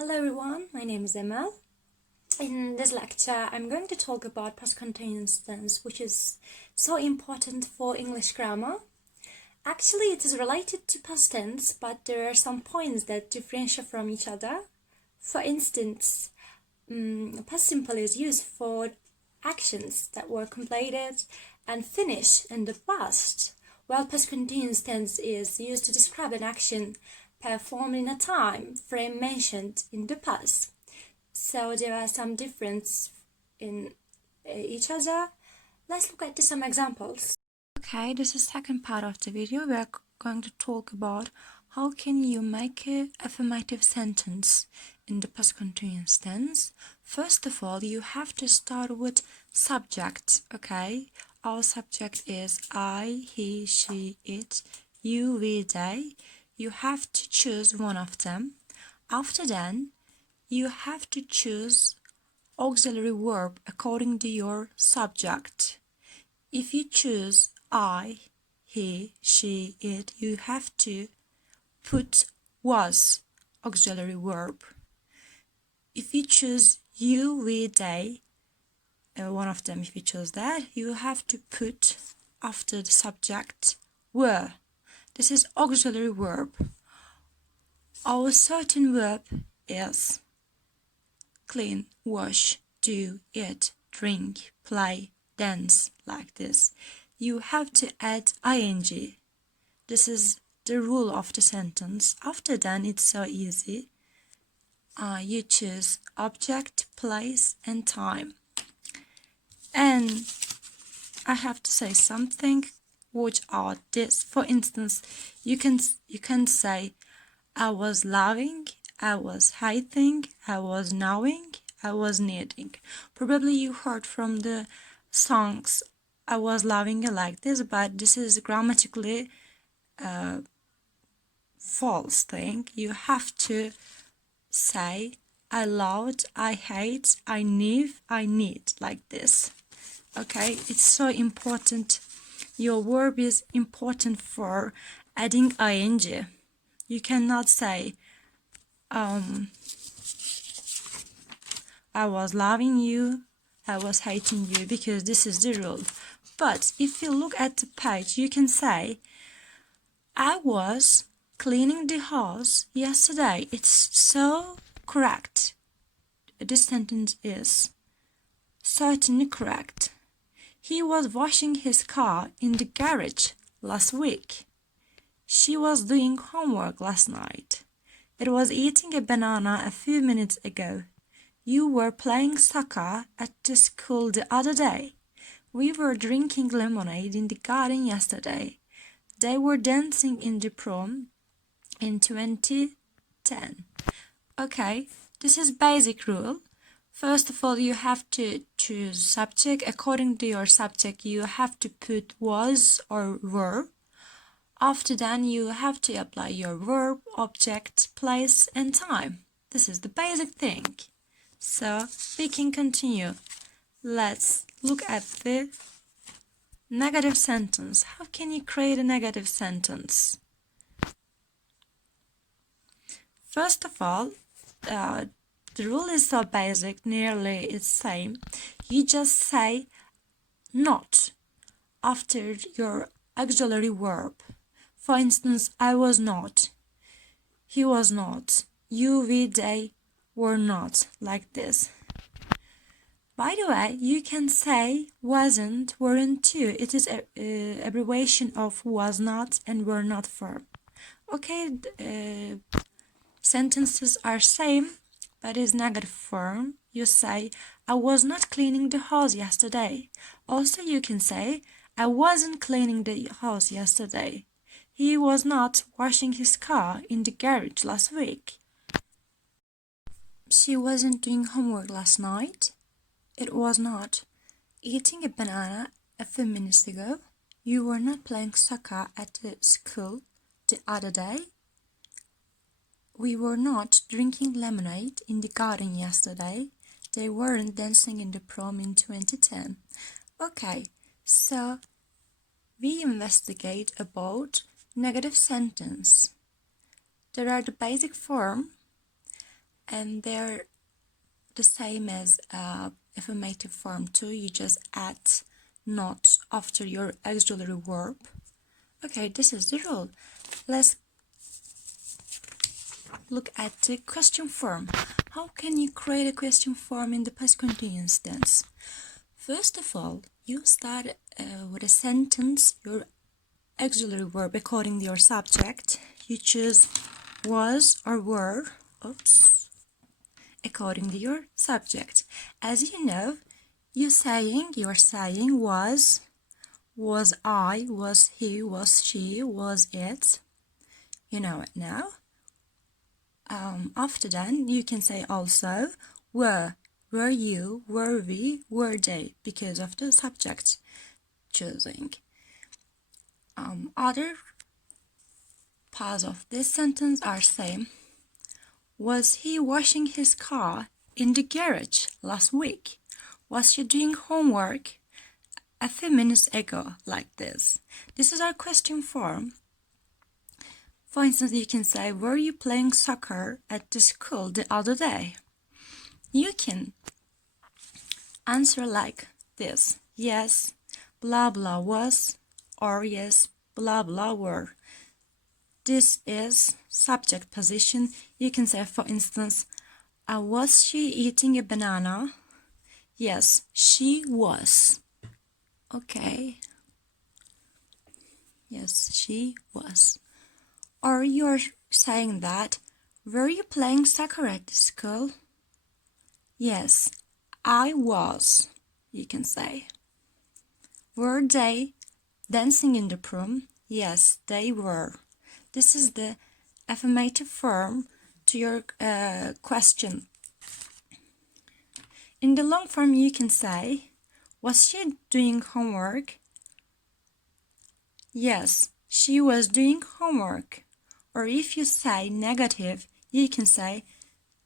Hello everyone, my name is Emma. In this lecture, I'm going to talk about past continuous tense, which is so important for English grammar. Actually, it is related to past tense, but there are some points that differentiate from each other. For instance, past simple is used for actions that were completed and finished in the past, while past continuous tense is used to describe an action performed in a time frame mentioned in the past. So there are some difference in each other. Let's look at some examples. Okay, this is the second part of the video. We are going to talk about how can you make an affirmative sentence in the past continuous tense. First of all, you have to start with subject, okay? Our subject is I, he, she, it, you, we, they. You have to choose one of them. After that, you have to choose auxiliary verb according to your subject. If you choose I, he, she, it, you have to put was auxiliary verb. If you choose you, we, they, one of them, if you choose that, you have to put after the subject were. This is auxiliary verb. Our certain verb is clean, wash, do, eat, drink, play, dance, like this. You have to add ing. This is the rule of the sentence. After that, it's so easy. You choose object, place, and time. And I have to say something. Watch out this. For instance, you can say I was loving, I was hating, I was knowing, I was needing. Probably you heard from the songs I was loving you like this, but this is grammatically false thing. You have to say I loved, I hate, I knew, I need, like this. Okay, it's so important. Your verb is important for adding ing. You cannot say I was loving you, I was hating you, because this is the rule. But if you look at the page, you can say I was cleaning the house yesterday. It's so correct. This sentence is certainly correct. He was washing his car in the garage last week. She was doing homework last night. It was eating a banana a few minutes ago. You were playing soccer at the school the other day. We were drinking lemonade in the garden yesterday. They were dancing in the prom in 2010. Okay, this is basic rule. First of all, you have to choose subject. According to your subject, you have to put was or were. After that, you have to apply your verb, object, place, and time. This is the basic thing. So, we can continue. Let's look at the negative sentence. How can you create a negative sentence? First of all, the rule is so basic, nearly it's same. You just say not after your auxiliary verb. For instance, I was not, he was not, you, we, they were not, like this. By the way, you can say wasn't, weren't too. It is an abbreviation of was not and were not verb. Okay, sentences are same, but is negative form. You say, I was not cleaning the house yesterday. Also, you can say, I wasn't cleaning the house yesterday. He was not washing his car in the garage last week. She wasn't doing homework last night. It was not eating a banana a few minutes ago. You were not playing soccer at the school the other day. We were not drinking lemonade in the garden yesterday. They weren't dancing in the prom in 2010. Okay, so we investigate about negative sentence. There are the basic form and they're the same as affirmative form too. You just add not after your auxiliary verb. Okay, this is the rule. Let's look at the question form. How can you create a question form in the past continuous tense? First of all, you start with a sentence, your auxiliary verb according to your subject. You choose was or were, according to your subject. As you know, you're saying was I, was he, was she, was it. You know it now. After that, you can say also were you, were we, were they, because of the subject choosing. Other parts of this sentence are same. Was he washing his car in the garage last week? Was she doing homework a few minutes ago? Like this. This is our question form. For instance, you can say, were you playing soccer at the school the other day? You can answer like this. Yes, blah blah was, or yes, blah blah were. This is subject position. You can say, for instance, was she eating a banana? Yes, she was. Okay. Yes, she was. Or you're saying that, were you playing soccer at the school? Yes, I was, you can say. Were they dancing in the prom? Yes, they were. This is the affirmative form to your question. In the long form, you can say, was she doing homework? Yes, she was doing homework. Or if you say negative, you can say,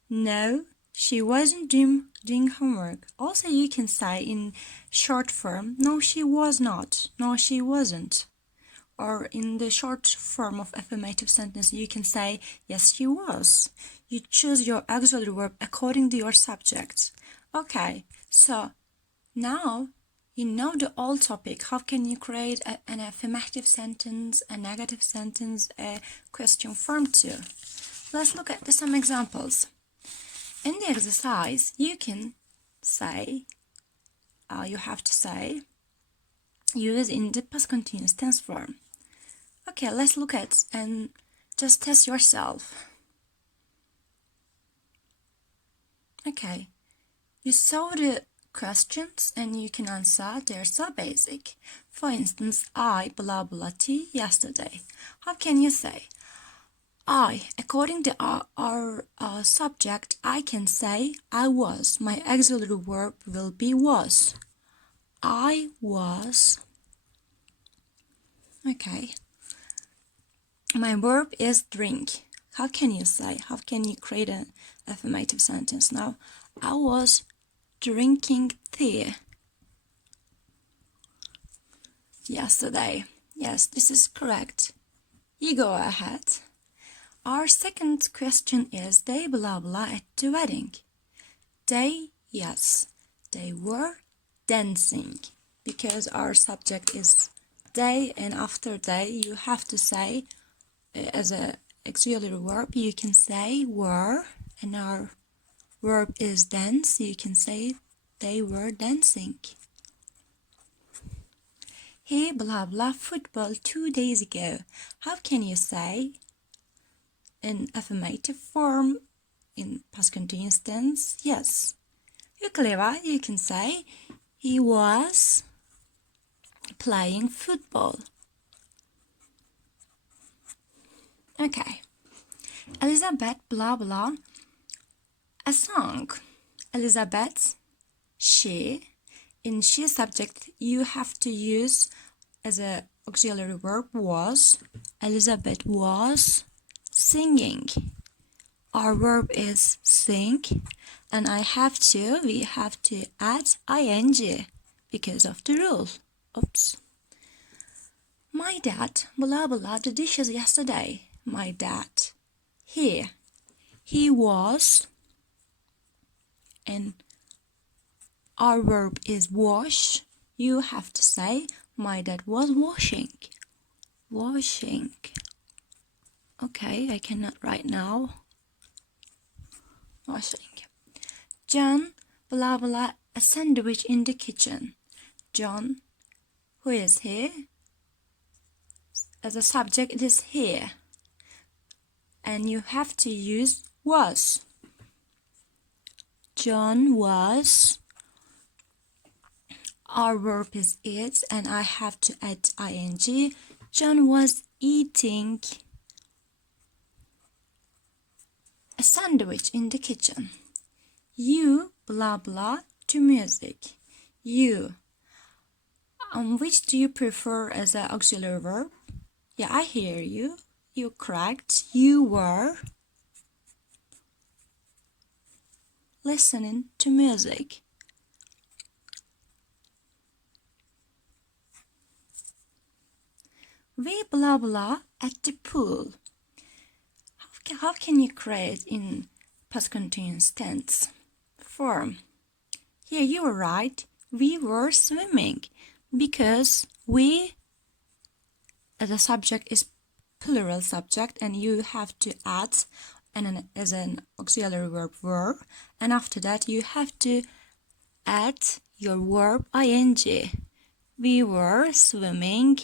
no, she wasn't doing homework. Also, you can say in short form, no, she was not. No, she wasn't. Or in the short form of affirmative sentence, you can say, yes, she was. You choose your auxiliary verb according to your subject. Okay, so now you know the whole topic. How can you create an affirmative sentence, a negative sentence, a question form too? Let's look at some examples. In the exercise, you can say, you have to say, use in the past continuous tense form. Okay, let's look at and just test yourself. Okay, you saw the questions and you can answer. They're so basic. For instance, I blah blah tea yesterday. How can you say? I, according to our subject, I can say I was. My auxiliary verb will be was. I was. Okay. My verb is drink. How can you say? How can you create an affirmative sentence now? I was drinking tea yesterday. Yes, this is correct. You go ahead. Our second question is they blah blah at the wedding. They, yes, they were dancing because our subject is they, and after they you have to say as a auxiliary verb you can say were, and our verb is dance, you can say they were dancing. He blah blah football 2 days ago. How can you say in affirmative form in past continuous tense? Yes, you're clever. You can say he was playing football. Okay. Elizabeth blah blah a song. Elizabeth, she. In she subject, you have to use as a auxiliary verb was. Elizabeth was singing. Our verb is sing, and we have to add ing because of the rule. Oops. My dad blah blah the dishes yesterday. My dad, he was and our verb is wash, you have to say my dad was washing. Washing. Okay, I cannot write now. Washing. John, blah blah, a sandwich in the kitchen. John, who is he? As a subject, it is here. And you have to use was. John was. Our verb is eat, and I have to add ing. John was eating a sandwich in the kitchen. You, blah blah, to music. You. Which do you prefer as an auxiliary verb? Yeah, I hear you. You're correct. You were listening to music. We blah blah at the pool. How can you create in past continuous tense form? Here you were right. We were swimming because we as a subject is plural subject, and you have to add as an auxiliary verb, and after that you have to add your verb ing. We were swimming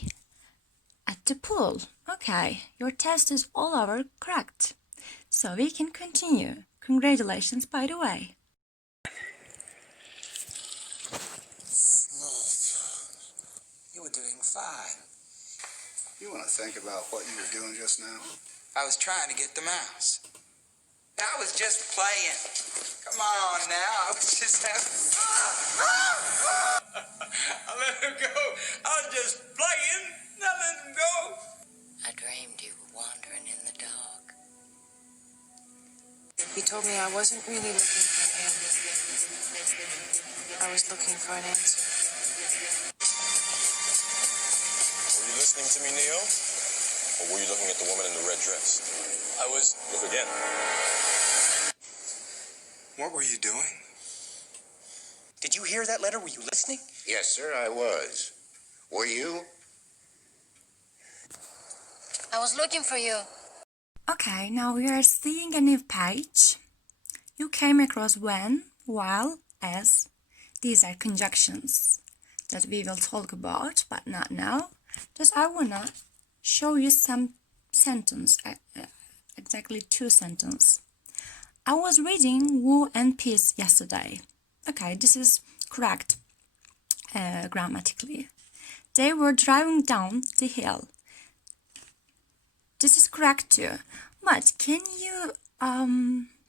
at the pool. Okay, your test is all over correct. So we can continue. Congratulations, by the way. You were doing fine. You want to think about what you were doing just now? I was trying to get the mouse. I was just playing. Come on now. I was just having I let him go. I was just playing. I let him go. I dreamed you were wandering in the dark. He told me I wasn't really looking for him. I was looking for an answer. Were you listening to me, Neo? Or were you looking at the woman in the red dress? I was. Look again. What were you doing? Did you hear that letter? Were you listening? Yes, sir, I was. Were you? I was looking for you. Okay, now we are seeing a new page. You came across when, while, as. These are conjunctions that we will talk about, but not now. Just I wanna show you some sentence, exactly 2 sentences. I was reading War and Peace yesterday. Okay, this is correct grammatically. They were driving down the hill. This is correct too. But can you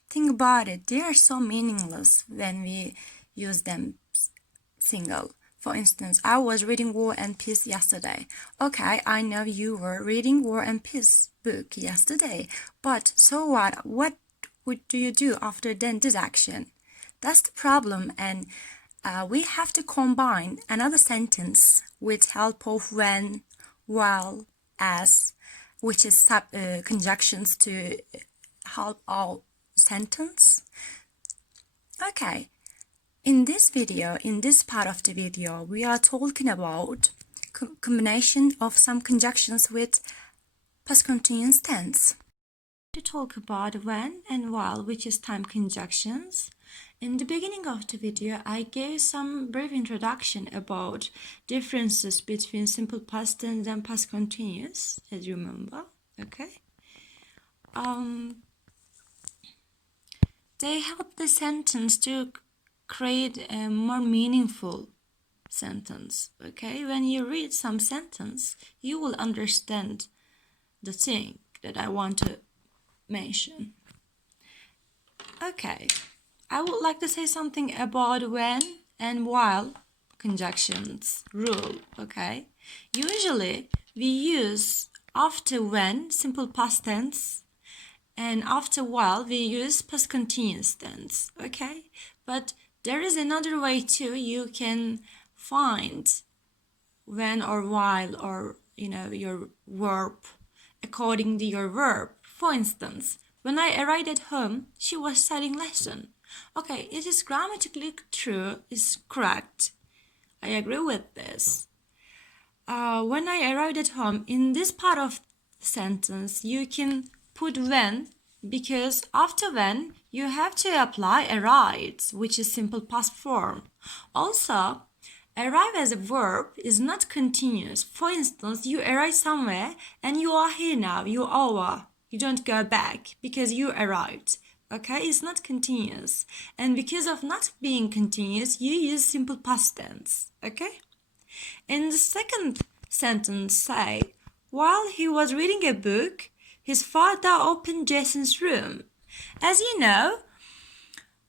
think about it? They are so meaningless when we use them single. For instance, I was reading War and Peace yesterday. Okay, I know you were reading War and Peace book yesterday. But so what? What do you do after then this action? That's the problem, and we have to combine another sentence with help of when, while, as, which is conjunctions to help our sentence. Okay, in this video, in this part of the video, we are talking about combination of some conjunctions with past continuous tense. To talk about when and while, which is time conjunctions. In the beginning of the video, I gave some brief introduction about differences between simple past tense and past continuous, as you remember, okay? They help the sentence to create a more meaningful sentence, okay? When you read some sentence, you will understand the thing that I want to mention. Okay, I would like to say something about when and while conjunctions rule, okay? Usually we use after when simple past tense, and after while we use past continuous tense, okay? But there is another way too. You can find when or while, or your verb according to your verb. For instance, when I arrived at home, she was studying lesson. Okay, it is grammatically true, is correct. I agree with this. When I arrived at home, in this part of the sentence, you can put when, because after when, you have to apply arrived, which is simple past form. Also, arrive as a verb is not continuous. For instance, you arrive somewhere and you are here now, you're over. You don't go back because you arrived. Okay, it's not continuous. And because of not being continuous, you use simple past tense. Okay? In the second sentence, say, while he was reading a book, his father opened Jason's room. As you know,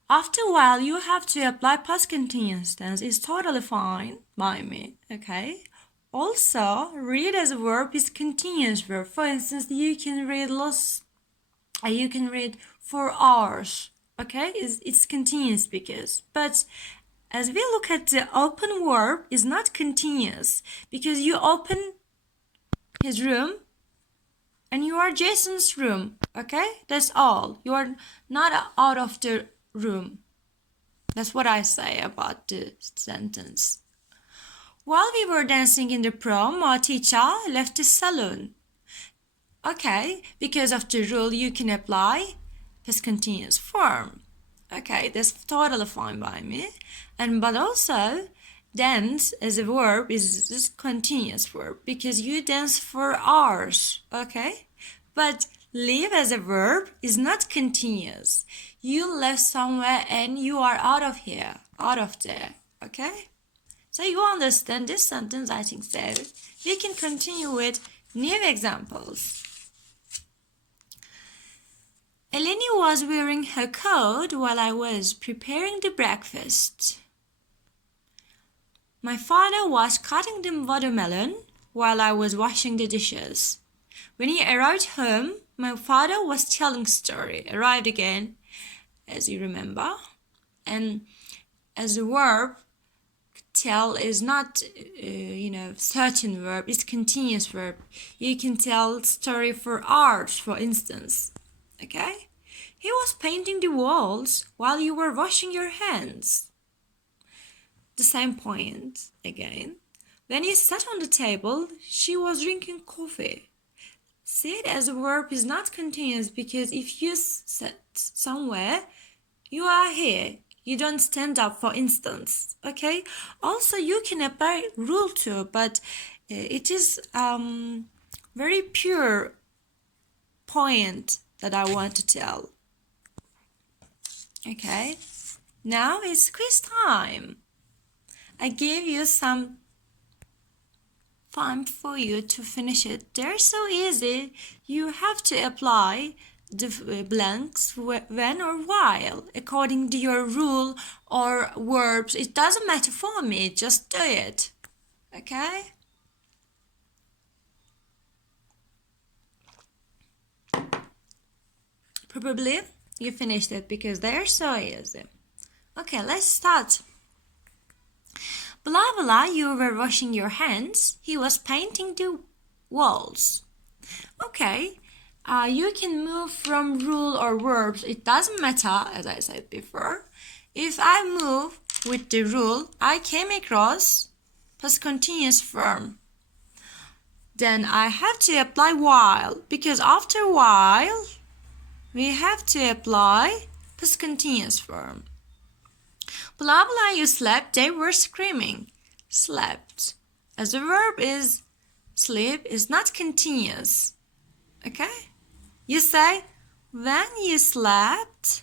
after a while you have to apply past continuous tense. It's totally fine by me, okay? Also, read as a verb is continuous verb. For instance, you can read for hours, okay? It's continuous because, but as we look at the open verb is not continuous because you open his room and you are Jason's room, okay? That's all. You are not out of the room. That's what I say about the sentence. While we were dancing in the prom, our teacher left the salon. Okay, because of the rule you can apply past continuous form. Okay, that's totally fine by me. But also, dance as a verb is just continuous verb because you dance for hours. Okay, but leave as a verb is not continuous. You left somewhere and you are out of here, out of there. Okay, so you understand this sentence, I think so. We can continue with new examples. Eleni was wearing her coat while I was preparing the breakfast. My father was cutting the watermelon while I was washing the dishes. When he arrived home, my father was telling story. Arrived again, as you remember. And as a verb, tell is not, certain verb. It's continuous verb. You can tell story for hours, for instance. Okay? He was painting the walls while you were washing your hands. The same point again. When he sat on the table, she was drinking coffee. Sit as a verb is not continuous because if you sit somewhere, you are here. You don't stand up, for instance. Okay? Also, you can apply rule too, but it is very pure point that I want to tell. Okay? Now it's quiz time. I gave you some time for you to finish it. They're so easy. You have to apply the blanks when or while according to your rule or verbs. It doesn't matter for me. Just do it. Okay? Probably you finished it because they're so easy. Okay, let's start. Blah blah, you were washing your hands. He was painting the walls. Okay, you can move from rule or verbs. It doesn't matter, as I said before. If I move with the rule, I came across past continuous form. Then I have to apply while because after while, we have to apply past continuous form. Blah blah, you slept, they were screaming. Slept. As a verb is sleep is not continuous. Okay? You say, when you slept,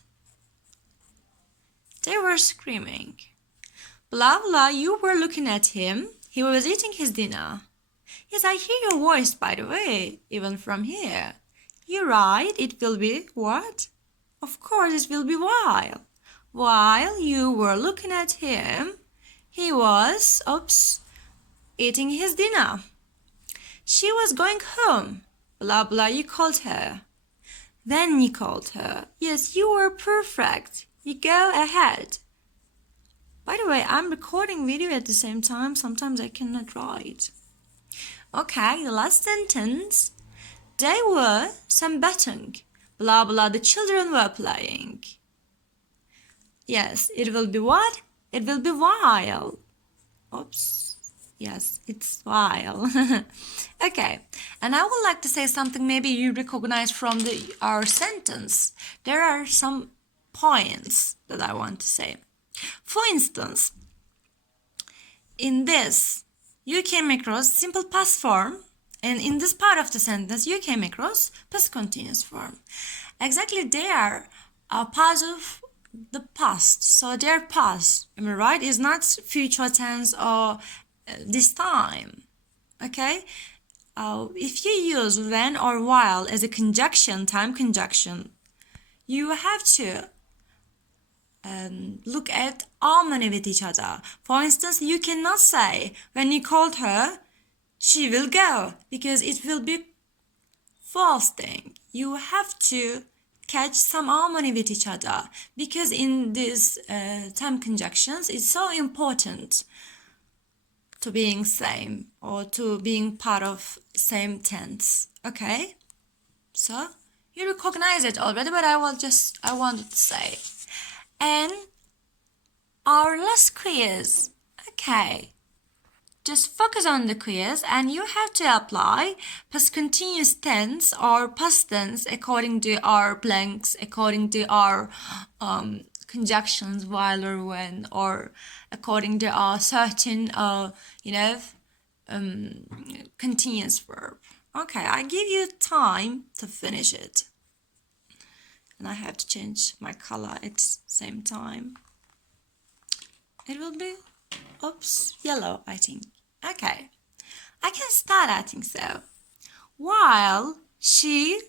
they were screaming. Blah blah, you were looking at him. He was eating his dinner. Yes, I hear your voice, by the way, even from here. You're right, it will be what? Of course, it will be while. While you were looking at him, he was, eating his dinner. She was going home. Blah blah, you called her. Then you called her. Yes, you were perfect. You go ahead. By the way, I'm recording video at the same time. Sometimes I cannot write. Okay, the last sentence. They were sunbathing. Blah blah, the children were playing. Yes, it will be what? It will be while. Oops. Yes, it's while. Okay, and I would like to say something maybe you recognize from our sentence. There are some points that I want to say. For instance, in this, you came across simple past form, and in this part of the sentence, you came across past continuous form. Exactly, they are a part of the past, so they're past. Am I right? It's not future tense or this time. Okay. If you use when or while as a conjunction, time conjunction, you have to look at harmony with each other. For instance, you cannot say when you called her, she will go, because it will be false thing. You have to catch some harmony with each other, because in these time conjunctions, it's so important to being same or to being part of same tense. Okay, so you recognize it already, but I wanted to say. And our last quiz. Okay, just focus on the quiz, and you have to apply past continuous tense or past tense according to our blanks, according to our conjunctions, while or when, or according to our certain continuous verb. Okay, I give you time to finish it, and I have to change my color at the same time. It will be, oops, yellow, I think. Okay, I can start, I think so. While she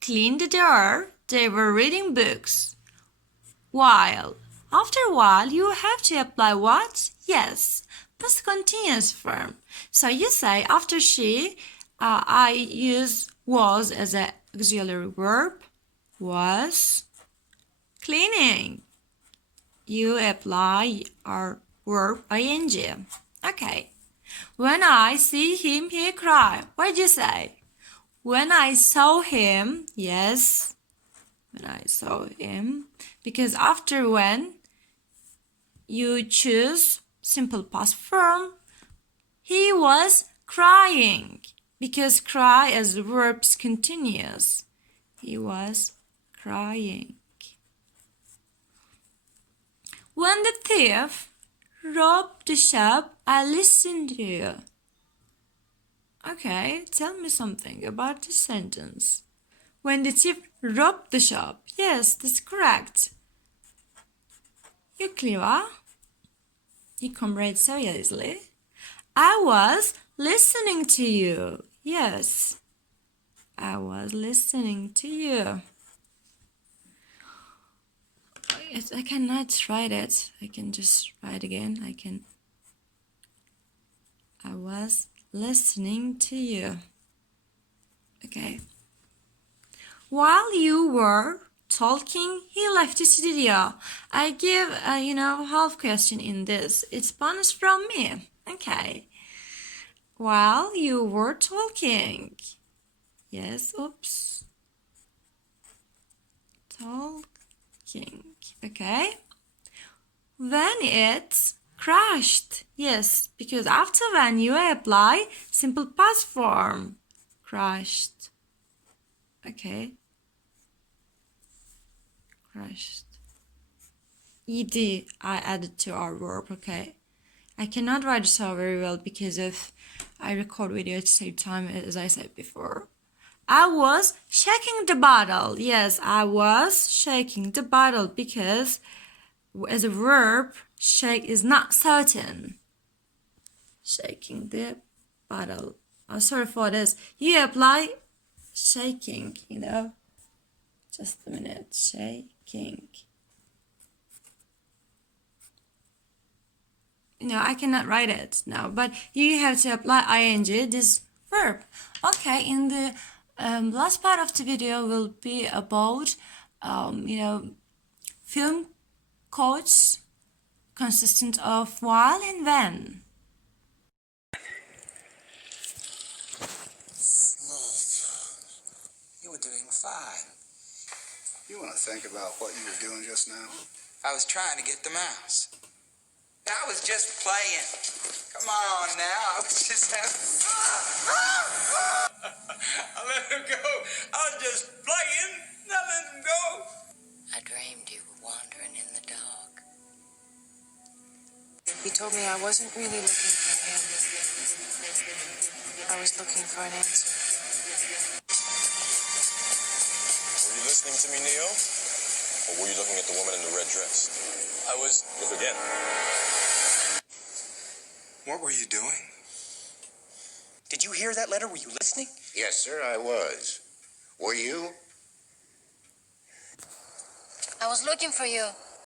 cleaned the door, they were reading books. While. After a while, you have to apply what? Yes, past continuous form. So you say after she, I use was as an auxiliary verb, was cleaning. You apply our verb ing. Okay. When I see him, he cry. What did you say? When I saw him, yes. When I saw him. Because after when, you choose simple past form. He was crying. Because cry as the verb's continuous. He was crying. When the thief robbed the shop, I listened to you. Okay, tell me something about this sentence. When the thief robbed the shop. Yes, that's correct. You clever? You comprehend so easily. I was listening to you. Yes, I was listening to you. I cannot write it. I can just write again. I was listening to you. Okay. While you were talking, he left the studio. I give half question in this. It's bonus from me. Okay. While you were talking. Yes, oops. Talking. Okay. When it crashed. Yes, because after when you apply simple past form. Crashed. Okay. Crashed. Ed I added to our verb. Okay. I cannot write it so very well because I record video at the same time, as I said before. I was shaking the bottle. Yes, I was shaking the bottle because as a verb, shake is not certain. Shaking the bottle. Oh, sorry for this. You apply shaking, Just a minute. Shaking. I cannot write it now, but you have to apply ing, this verb. Okay, in the last part of the video will be about, film quotes consistent of while and when. You were doing fine. You want to think about what you were doing just now? I was trying to get the mouse. I was just playing. Come on now, I was just having I let him go. I was just playing. I let him go. I dreamed you were wandering in the dark. He told me I wasn't really looking for him. I was looking for an answer. Were you listening to me, Neo? Or were you looking at the woman in the red dress? I was... Look again. What were you doing? Did you hear that letter? Were you listening? Yes, sir, I was. Were you? I was looking for you.